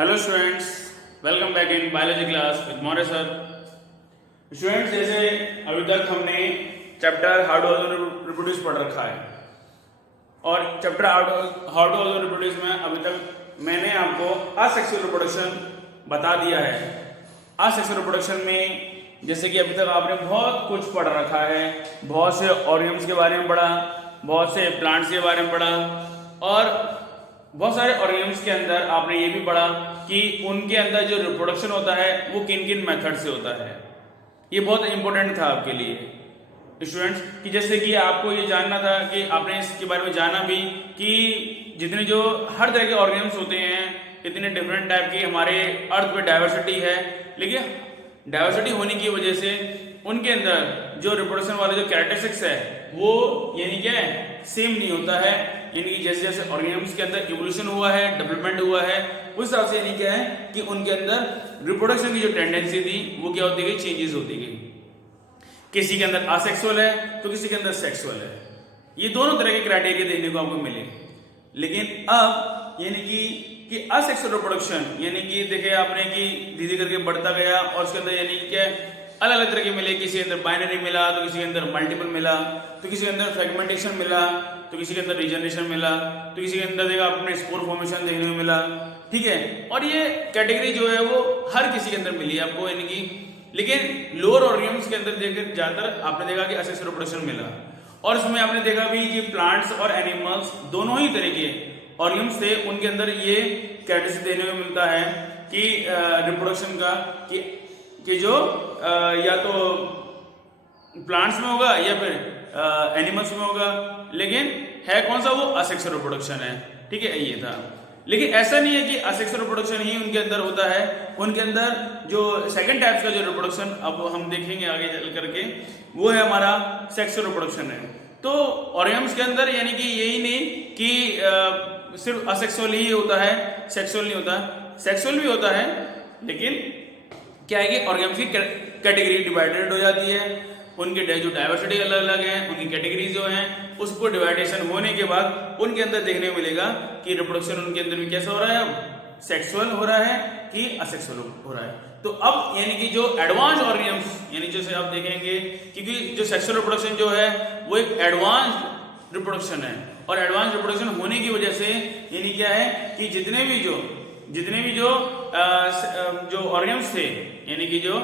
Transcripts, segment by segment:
Hello students, welcome back in biology class with Maurya sir. Students, जैसे अभी तक हमने चैप्टर हाउ टू रिप्रोड्यूस पढ़ रखा है और चैप्टर हाउ टू रिप्रोड्यूस में अभी तक मैंने आपको असेक्सुअल रिप्रोडक्शन बता दिया है। असेक्सुअल रिप्रोडक्शन में जैसे कि अभी तक आपने बहुत कुछ पढ़ रखा है, बहुत से ऑर्गेन्स के बारे में पढ़ा, बहुत से प्लांट्स के बारे में पढ़ा और बहुत सारे ऑर्गेनिम्स के अंदर आपने ये भी पढ़ा कि उनके अंदर जो रिप्रोडक्शन होता है वो किन किन मेथड से होता है। ये बहुत इंपॉर्टेंट था आपके लिए स्टूडेंट्स कि जैसे कि आपको ये जानना था कि आपने इसके बारे में जाना भी कि जितने जो हर तरह के ऑर्गेनिम्स होते हैं, इतने डिफरेंट टाइप की हमारे अर्थ पे डाइवर्सिटी है, लेकिन डाइवर्सिटी होने की वजह से उनके अंदर जो रिप्रोडक्शन वाले जो कैरेक्टरिस्टिक्स है वो यानी क्या है, सेम नहीं होता है। यानी कि जैसे जैसे ऑर्गेनिम्स के अंदर इवोल्यूशन हुआ है, डेवलपमेंट हुआ है, उस हिसाब से यानी क्या है कि उनके अंदर रिप्रोडक्शन की जो टेंडेंसी थी वो क्या होती गई, चेंजेस होती गई। किसी के अंदर असेक्सुअल है तो किसी के अंदर सेक्सुअल है। ये दोनों तरह के क्राइटेरिया देखने को आपको मिले। लेकिन अब यानी कि असेक्सुअल रिप्रोडक्शन यानी कि देखे आपने कि धीरे करके बढ़ता गया और उसके अंदर यानी क्या अलग अलग तरह के मिले। किसी के अंदर बाइनरी मिला तो किसी के अंदर मल्टीपल मिला, तो किसी के अंदर फ्रेगमेंटेशन मिला, तो किसी के अंदर रीजनरेशन मिला, तो किसी के अंदर देखा अपने स्पोर फॉर्मेशन देखने को मिला। ठीक है, और ये कैटेगरी जो है वो हर किसी के अंदर मिली है आपको यानी कि। लेकिन लोअर ऑर्गेनिम्स के अंदर देखकर ज्यादातर आपने देखा कि असेक्सुअल रिप्रोडक्शन मिला और उसमें आपने देखा भी कि प्लांट्स और एनिमल्स दोनों ही तरह के ऑर्गेनिम्स थे, उनके अंदर ये कैरेक्टरिस्टिक देखने को मिलता है कि रिप्रोडक्शन का कि जो या तो प्लांट्स में होगा या फिर एनिमल्स में होगा, लेकिन है कौन सा, वो असेक्सुअल रिप्रोडक्शन है। ठीक है, ये था। लेकिन ऐसा नहीं है कि असेक्सुअल रिप्रोडक्शन ही उनके अंदर होता है। उनके अंदर जो सेकंड टाइप्स का जो रिप्रोडक्शन अब हम देखेंगे आगे चल करके, वो है हमारा सेक्सुअल रिप्रोडक्शन है। तो ऑर्गेनिम्स के अंदर यानी कि यही नहीं कि सिर्फ असेक्सुअल ही होता है, सेक्सुअल नहीं होता, सेक्सुअल भी होता है। लेकिन क्या है कि ऑर्गेनिम्स की कैटेगरी डिवाइडेड हो जाती है, उनके जो डाइवर्सिटी अलग अलग है, उनकी कैटेगरीज जो हैं उसको डिवाइडेशन होने के बाद उनके अंदर देखने को मिलेगा कि रिप्रोडक्शन उनके अंदर भी कैसा हो रहा है, अब सेक्सुअल हो रहा है कि असेक्सुअल हो रहा है। तो अब यानी कि जो एडवांस ऑर्गेनिम्स यानी जैसे आप देखेंगे क्योंकि जो सेक्सुअल रिप्रोडक्शन जो है वो एक एडवांस रिप्रोडक्शन है और एडवांस रिप्रोडक्शन होने की वजह से यानी क्या है कि जितने भी जो ऑर्गेनिम्स थे यानी कि जो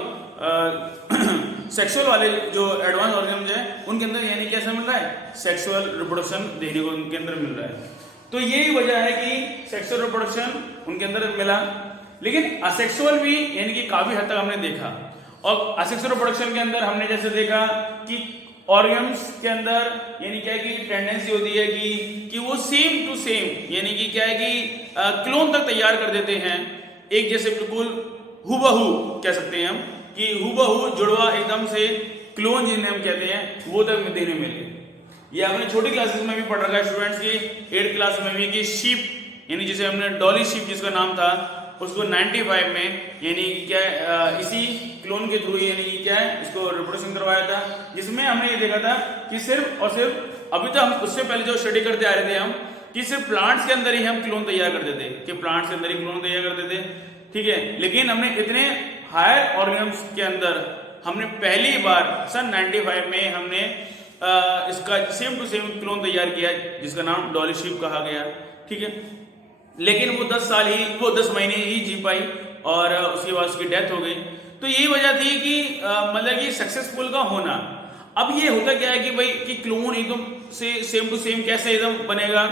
सेक्सुअल वाले जो एडवांस ऑर्गेनिम्स है उनके अंदर यानी कैसा मिल रहा है, सेक्सुअल रिप्रोडक्शन देखने को उनके अंदर मिल रहा है। तो यही वजह है कि सेक्सुअल रिप्रोडक्शन उनके अंदर मिला। लेकिन असेक्सुअल भी यानी कि काफी हद तक हमने देखा और असेक्सुअल रिप्रोडक्शन के अंदर हमने जैसे देखा कि ऑर्गेन्स के अंदर यानी क्या है कि टेंडेंसी होती है कि वो सेम टू सेम यानी कि क्या है कि क्लोन तक तैयार कर देते हैं, एक जैसे बिल्कुल हूबहू कह सकते हैं हम कि हूबहू जुड़वा एकदम से क्लोन जिन्हें हम कहते हैं वो तक देने मिले। ये आपने छोटी क्लासेस में भी पढ़ रखा है स्टूडेंट्स की, 8th क्लास में भी कि शीप यानी जिसे हमने डॉली शीप जिसका नाम था उसको 95 में यानी क्या इसी क्लोन के थ्रू यानी क्या है इसको रिप्रोडक्शन करवाया था, जिसमें हमने ये देखा था कि सिर्फ और सिर्फ अभी तो हम उससे पहले जो स्टडी करते आ रहे थे हम कि सिर्फ प्लांट्स के अंदर ही हम क्लोन तैयार करते थे कि प्लांट्स के अंदर ही क्लोन तैयार करते थे। ठीक है, लेकिन हमने इतने हायर ऑर्गेनिम्स के अंदर हमने पहली बार सन 95 में हमने इसका सेम टू सेम क्लोन तैयार किया जिसका नाम डॉली शीप कहा गया। ठीक है, लेकिन वो 10 महीने ही जी पाई और उसके बाद उसकी डेथ हो गई। तो यही वजह थी कि मतलब कि सक्सेसफुल का होना। अब ये होता क्या है कि भाई कि क्लोन एकदम से सेम टू सेम कैसे एकदम बनेगा,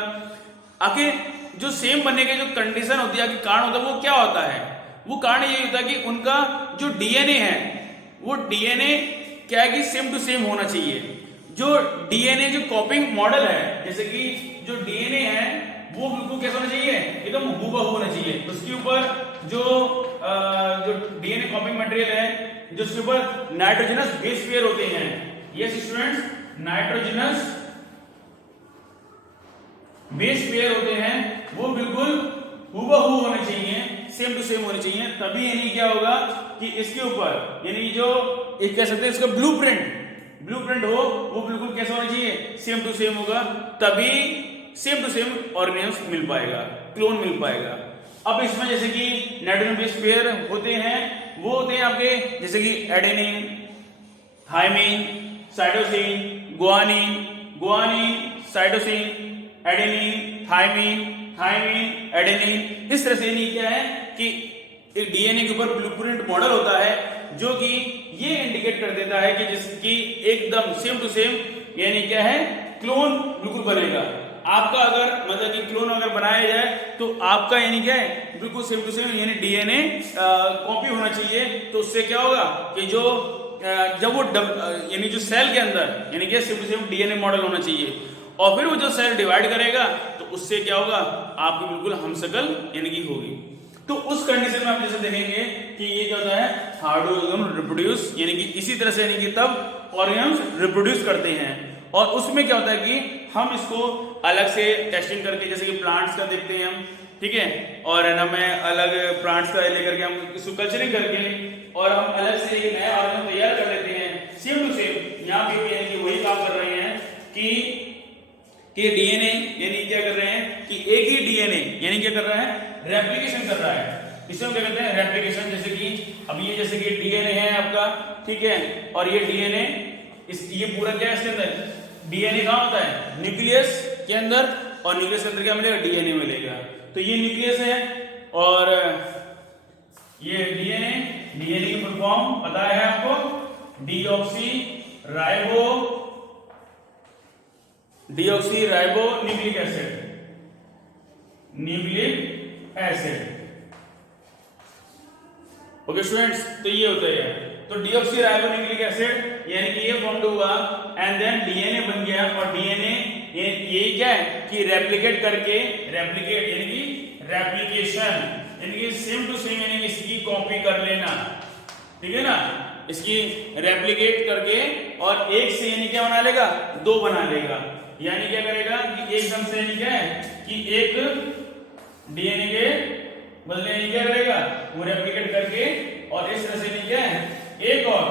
आखिर जो सेम बनने के जो कंडीशन होती है, कारण होता है वो क्या होता है, वो कारण यही होता है कि उनका जो डीएनए है वो डीएनए क्या है कि सेम टू सेम होना चाहिए। जो डीएनए जो कॉपिंग मॉडल है जैसे कि जो डीएनए है वो बिल्कुल कैसा होना चाहिए, एकदम हूबहू होना चाहिए। उसके ऊपर जो डीएनए कॉपिंग मटेरियल है जो उसके ऊपर नाइट्रोजनस बेस पेयर होते हैं, yes students, nitrogenous base pair होते हैं वो बिल्कुल हूबहू होने चाहिए, सेम टू सेम होने चाहिए। तभी यानी क्या होगा कि इसके ऊपर यानी जो एक कह सकते हैं इसका ब्लूप्रिंट हो वो बिल्कुल कैसा होना चाहिए, सेम टू सेम होगा, तभी सेम टू सेम ऑर्गेनिम्स मिल पाएगा, क्लोन मिल पाएगा। अब इसमें जैसे कि नाइट्रोजन बेस पेयर होते हैं, वो होते हैं आपके जैसे कि adenine, thymine, cytosine, guanine, guanine, cytosine, adenine, thymine, thymine, adenine. इस तरह से नहीं क्या है कि एक डीएनए के ऊपर ब्लूप्रिंट मॉडल होता है जो कि ये इंडिकेट कर देता है कि जिसकी एकदम सेम टू सेम यानी क्या है क्लोन बिल्कुल बनेगा। आपका अगर मतलब कि क्लोन अगर बनाया जाए तो आपका यानी क्या है बिल्कुल सेम टू सेम यानी डीएनए कॉपी होना चाहिए। तो उससे क्या होगा कि जो जब वो यानी जो सेल के अंदर यानी क्या same to same DNA model होना चाहिए, और फिर वो जो सेल डिवाइड करेगा तो उससे क्या होगा आपकी बिल्कुल हमशक्ल यानी कि होगी। तो उस कंडीशन में आप जैसे देखेंगे कि ये क्या होता है हाउ डू ऑर्गेनिज्म रिप्रोड्यूस, यानी कि इसी तरह से यानी कि तब ऑर्गेनिज्म रिप्रोड्यूस करते हैं। और उसमें क्या होता है कि हम इसको अलग से टेस्टिंग करके जैसे कि प्लांट्स का देखते हैं हम, ठीक है, और है ना मैं अलग प्लांट्स का लेकर के हम इसको कल्चरिंग करके और हम अलग से एक नया ऑर्गेनिज्म तैयार कर लेते हैं सेम टू सेम। यहाँ पे यानी कि वही काम कर रहे हैं कि डीएनए यानी क्या कर रहे हैं कि एक ही डीएनए यानी क्या कर रहा है रेप्लिकेशन कर रहा है। इसे हम क्या कहते हैं रेप्लिकेशन। जैसे कि अब ये जैसे कि डीएनए है आपका, ठीक है, और ये डीएनए ये पूरा क्या है इसके अंदर डीएनए कहाँ होता है न्यूक्लियस के अंदर, और न्यूक्लियस के अंदर क्या मिलेगा डीएनए मिलेगा। तो ये न्यूक्लियस है और ये डीएनए, डीएनए की फुल फॉर्म पता है आपको deoxy ribo nucleic acid, nucleic acid. Okay students, तो ये होता है तो डीऑक्सी राइबो न्यूक्लिक एसिड यानी कि ये फॉर्म हुआ एंड देन डीएनए बन गया। और डीएनए ये क्या है कि रेप्लिकेट करके रेप्लिकेट यानी कि रेप्लिकेशन यानी कि सेम टू सेम यानी कि इसकी कॉपी कर लेना, ठीक है ना, इसकी रेप्लिकेट करके और एक से यानी क्या बना लेगा दो बना लेगा। यानी क्या करेगा कि एकदम से यानी क्या है कि एक डीएनए के बदले यानी क्या करेगा वो रेप्लिकेट करके और इस तरह से यानी क्या है एक और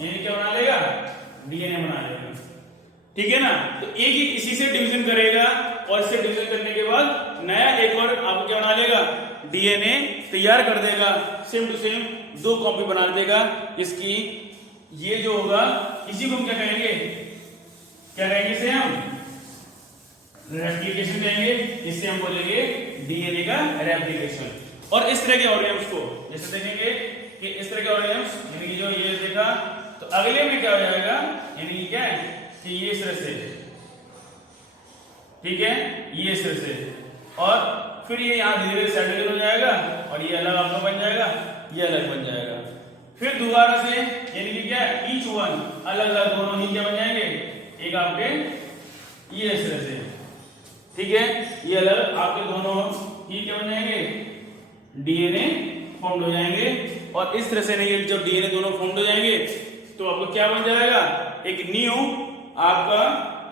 यानी क्या बना लेगा डीएनए बना लेगा, ठीक है ना। तो एक ही इसी से डिवीजन करेगा और इससे डिवीजन करने के बाद नया एक और आपको क्या बना लेगा डीएनए तैयार कर देगा, सेम टू सेम दो कॉपी बना देगा इसकी। ये जो होगा इसी को हम क्या कहेंगे इसे हम रेप्लिकेशन कहेंगे, इससे हम बोलेंगे डीएनए का रेप्लिकेशन। और इस तरह के ऑर्गेनिज्म्स को जैसे देखेंगे कि इस तरह के ऑर्गेनिज्म्स यानी कि जो ये देखा तो अगले में क्या हो जाएगा यानी क्या है कि ये इस तरह से, ठीक है, ये इस तरह से, और फिर ये यहाँ धीरे धीरे सेटल हो जाएगा और ये अलग आपका बन जाएगा, ये अलग बन जाएगा। फिर दोबारा से यानी कि क्या ईच वन अलग अलग दोनों ही क्या बन जाएंगे एक आपके ये इस तरह से, ठीक है, ये अलग आपके दोनों ही क्या बन जाएंगे डीएनए फॉर्म हो जाएंगे। और इस तरह से नहीं जब डीएनए दोनों फॉर्म हो जाएंगे तो आपको क्या बन जाएगा एक न्यू आपका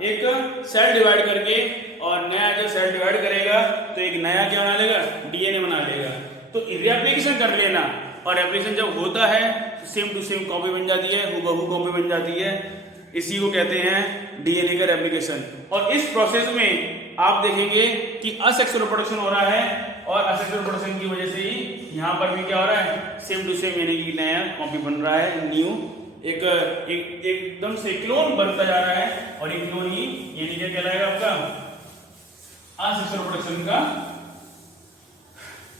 एक सेल डिवाइड करके, और नया जब सेल डिवाइड करेगा तो एक नया क्या बना लेगा डीएनए बना लेगा। तो रेप्लिकेशन कर लेना, और रेप्लिकेशन जब होता है तो सेम टू सेम कॉपी बन जाती है, हूबहू कॉपी बन जाती है। इसी को कहते हैं डीएनए का रेप्लिकेशन। और इस प्रोसेस में आप देखेंगे कि असेक्सुअल रिप्रोडक्शन हो रहा है, और असेक्सुअल रिप्रोडक्शन की वजह से ही यहाँ पर भी क्या हो रहा है सेम टू सेम यानी कि नया कॉपी बन रहा है, न्यू एकदम से क्लोन बनता जा रहा है। और ये क्लोन ही यानी क्या कहलाएगा आपका असेक्सुअल रिप्रोडक्शन का,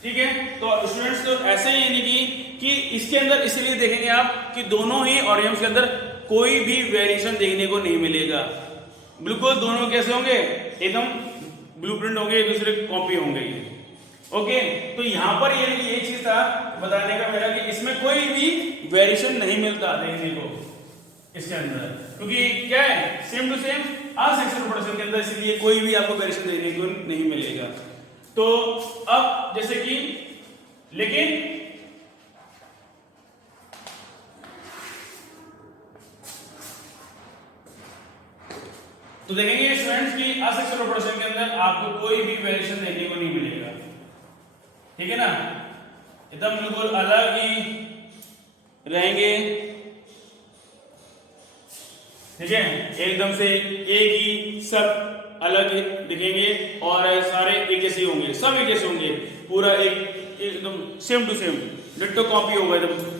ठीक है। तो स्टूडेंट्स तो ऐसे ही यानी कि इसके अंदर इसलिए देखेंगे आप कि दोनों ही ऑर्गेनिज्म्स के अंदर कोई भी वेरिएशन देखने को नहीं मिलेगा, बिल्कुल दोनों कैसे होंगे एकदम ब्लूप्रिंट होंगे, एक दूसरे की कॉपी होंगे। ओके, तो यहां पर ये चीज था बताने का मेरा कि इसमें कोई भी वेरिएशन नहीं मिलता देखने को इसके अंदर, क्योंकि क्या है same to same asexual reproduction के अंदर, इसलिए कोई भी आपको वेरिएशन देखने को नहीं मिलेगा। तो अब जैसे कि लेकिन तो देखेंगे स्टूडेंट्स की असेक्सुअल रिप्रोडक्शन के अंदर आपको कोई भी वेरिएशन देखने को नहीं मिलेगा, ठीक है ना, एकदम बिल्कुल अलग ही रहेंगे, ठीक है, एकदम से एक ही सब अलग दिखेंगे और सारे एक जैसे होंगे, सब एक जैसे होंगे, पूरा एक एकदम same to same ditto copy होगा एकदम,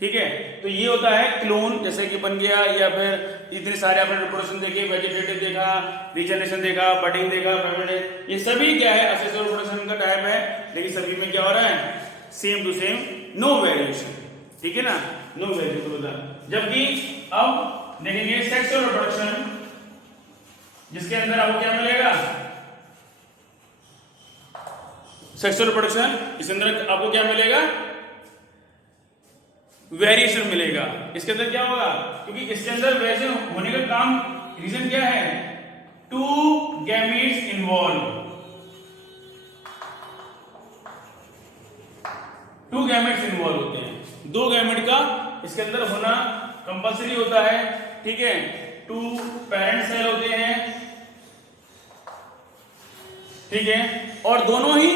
ठीक है। तो ये होता है क्लोन, जैसे कि बन गया, या फिर इतने सारे आपने रिप्रोडक्शन देखे, वेजिटेटिव देखा, रीजनरेशन देखा, बडिंग देखा, फेर्मेंटेशन, ये सभी क्या है असेक्सुअल रिप्रोडक्शन का टाइप है, लेकिन सभी में क्या हो रहा है same to same, no variation, ठीक है ना, नो वेरिएशन होता है। जबकि अब देखेंगे सेक्सुअल रिप्रोडक्शन, जिसके अंदर आपको क्या मिलेगा, सेक्सुअल रिप्रोडक्शन, इसके अंदर आपको क्या मिलेगा, वेरिएशन मिलेगा। इसके अंदर क्या होगा, क्योंकि इसके अंदर वेरिएशन होने का काम, रीजन क्या है, to gametes involve, two gametes involve होते हैं, दो गैमेट का इसके अंदर होना कंपल्सरी होता है, ठीक है। टू पेरेंट सेल होते हैं, ठीक है, और दोनों ही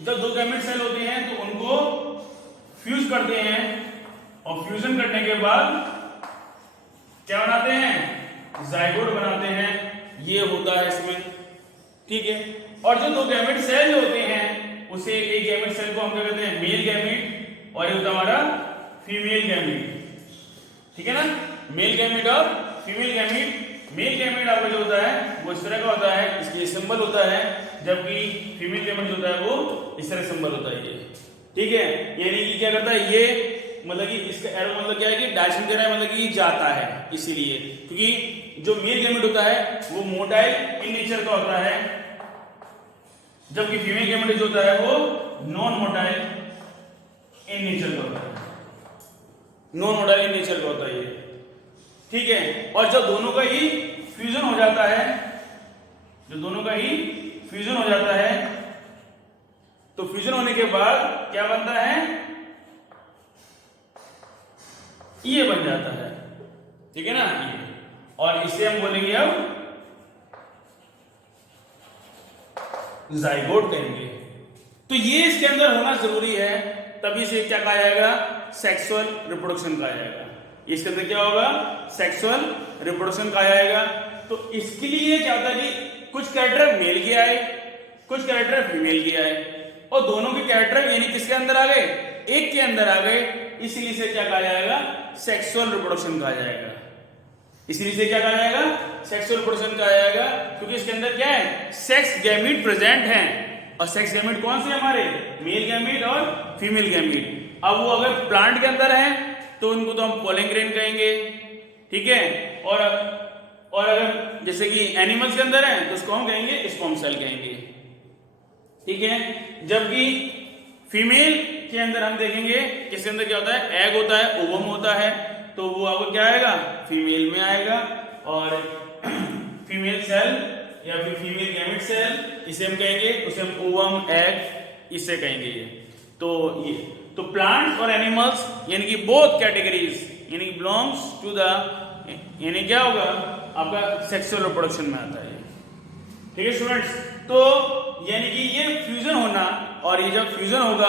जब दो गैमेट सेल होते हैं तो उनको फ्यूज करते हैं, और फ्यूजन करने के बाद क्या बनाते हैं, जाइगोट बनाते हैं, ये होता है इसमें, ठीक है। और जो दो गैमेट सेल होते हैं उसे एक गैमेट सेल को हम क्या कहते हैं, मेल गैमेट, और ये होता है हमारा फीमेल गैमेट, ठीक है ना, मेल गैमेट और फीमेल गैमेट। मेल गैमेट आपका जो होता है वो इस तरह का होता है, इसके सिंबल होता है, जबकि फीमेल गैमेट जो होता है वो इस तरह सिंबल होता है, ये, ठीक है। यानी कि क्या करता है ये, मतलब कि इसका एरो मतलब क्या है कि डायरेक्शन दे रहा है, मतलब कि जाता है, इसीलिए, क्योंकि जो मेल गैमेट होता है वो मोटाइल इन नेचर का होता है, जबकि फीमेल गैमेट जो होता है वो नॉन मोटाइल इन नेचर का होता है, नॉन मोटाइल इन नेचर का होता है ये, ठीक है। और जब दोनों का ही फ्यूजन हो जाता है, जो दोनों का ही फ्यूजन हो जाता है, तो फ्यूजन होने के बाद क्या बनता है, ये बन जाता है, ठीक है ना, ये, और इसे हम बोलेंगे अब जाइगोट कहेंगे। तो ये इसके अंदर होना जरूरी है, तभी से क्या कहा जाएगा, सेक्सुअल रिप्रोडक्शन कहा जाएगा। इसके अंदर क्या होगा, सेक्सुअल रिप्रोडक्शन कहा जाएगा। तो इसके लिए क्या होता है कि कुछ कैरेक्टर मेल के आए, कुछ कैरेक्टर फीमेल के आए, और दोनों के कैरेक्टर यानी किसके अंदर आ गए, एक के अंदर आ गए, इसलिए इसे क्या कहा जाएगा, सेक्सुअल रिप्रोडक्शन कहा जाएगा। इसलिए इसे क्या कहा जाएगा, सेक्सुअल रिप्रोडक्शन कहा जाएगा, क्योंकि इसके अंदर क्या है, सेक्स गैमीट प्रेजेंट हैं, और सेक्स गैमीट कौन से हमारे, मेल गैमीट और फीमेल गैमीट। अब वो अगर प्लांट के अंदर है तो उनको तो हम पोलन ग्रेन कहेंगे, ठीक है, और अगर जैसे कि एनिमल्स के अंदर है तो उसको हम कहेंगे स्पर्म सेल कहेंगे, ठीक है। जबकि फीमेल के अंदर हम देखेंगे किसके अंदर क्या होता है, एग होता है, ओवम होता है, तो वो आपको क्या आएगा, फीमेल में आएगा, और फीमेल सेल या फिर फीमेल गैमेट सेल इसे हम कहेंगे, उसे हम ओवम, एग इसे कहेंगे ये। तो प्लांट्स और एनिमल्स यानी कि बोथ कैटेगरीज यानी बिलोंग्स टू द, यानी क्या होगा आपका सेक्सुअल रिप्रोडक्शन में आता है, ठीक है स्टूडेंट्स। तो यानी कि ये फ्यूजन होना, और ये जब फ्यूजन होगा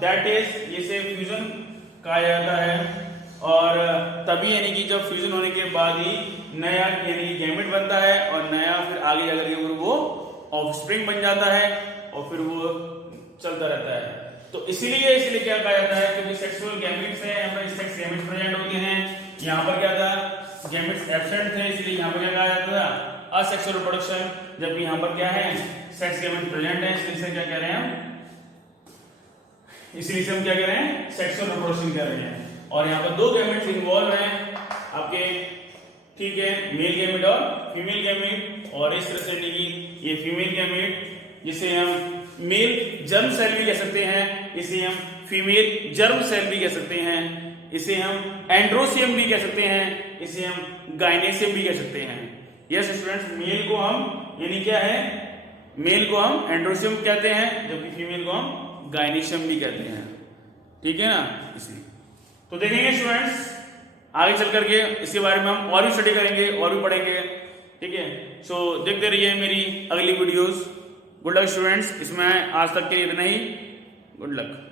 दैट इज, इसे फ्यूजन कहा जाता है, और तभी यानी कि जब फ्यूजन होने के बाद ही नया यानी कि गैमेट बनता है, और नया फिर आगे जाकर के वो ऑफस्प्रिंग बन जाता है, और फिर वो चलता रहता है। तो इसीलिए क्या कहा जाता है, क्योंकि सेक्सुअल गैमेट्स हैं, यहाँ पर सेक्स गैमेट्स प्रेजेंट होते हैं, यहाँ पर क्या था, गैमेट्स एब्सेंट थे, इसलिए यहाँ पर क्या कहा जाता था, असेक्सुअल रिप्रोडक्शन। जबकि यहाँ पर क्या है, सेक्स गैमेट्स प्रेजेंट है, इसलिए क्या कह रहे हैं हम, इसलिए हम क्या कह रहे हैं, सेक्सुअल रिप्रोडक्शन कर रहे हैं। और यहाँ पर दो गैमेट्स इन्वॉल्व हैं आपके, ठीक है, मेल गैमेट और फीमेल गैमेट, और इस तरह से नहीं, ये फीमेल गैमेट जिसे हम मेल जर्म सेल भी कह सकते हैं, इसे हम फीमेल जर्म सेल भी कह सकते हैं, इसे हम एंड्रोसियम भी कह सकते हैं, इसे हम गाइनेसियम भी कह सकते हैं। यस स्टूडेंट्स, मेल को हम यानी क्या है, मेल को हम एंड्रोसियम कहते हैं, जबकि फीमेल को हम गाइनेसियम भी कहते हैं, ठीक है ना, इसलिए। तो देखेंगे स्टूडेंट्स आगे चल करके इसके बारे में हम और भी स्टडी करेंगे और भी पढ़ेंगे, ठीक है। सो देखते रहिए मेरी अगली वीडियोस। गुड लक स्टूडेंट्स, इसमें आज तक के लिए इतना ही, गुड लक।